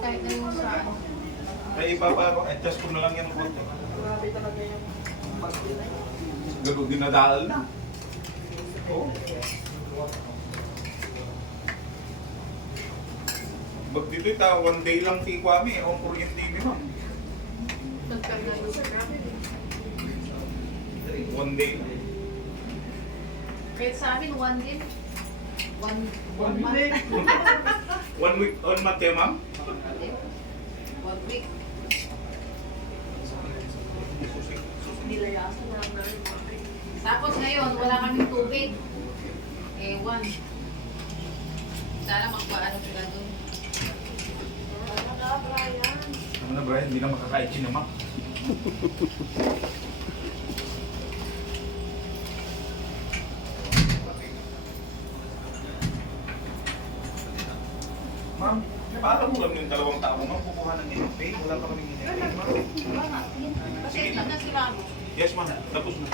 Kahit na yung sa ano. Kaya ibaba ko, adjust ko na lang yan ng konti. Grabe talaga yung pag-din na yun. Gano'n dinadal na. Oo. Ba't dito ita, one day lang si Kwame, ang kuryente ni ma'am. Nagkarga yung sa grabe. One day lang. Kahit sa amin, one day. One One month. day. 1 week, 1 month eh ma'am? 1 week. Nilayasan na lang namin. Tapos ngayon, wala kaming tubig. Ewan. Sana magpaano sila dun. Ano na, Brian? Ano na Brian, hindi na makakain si ma'am. Ma'am, paano mo lang yung dalawang tao ma'am? Kukuha ng NFA? Wala pa kami NFA ma'am. Kasi ito na sila. Yes ma'am, tapos na.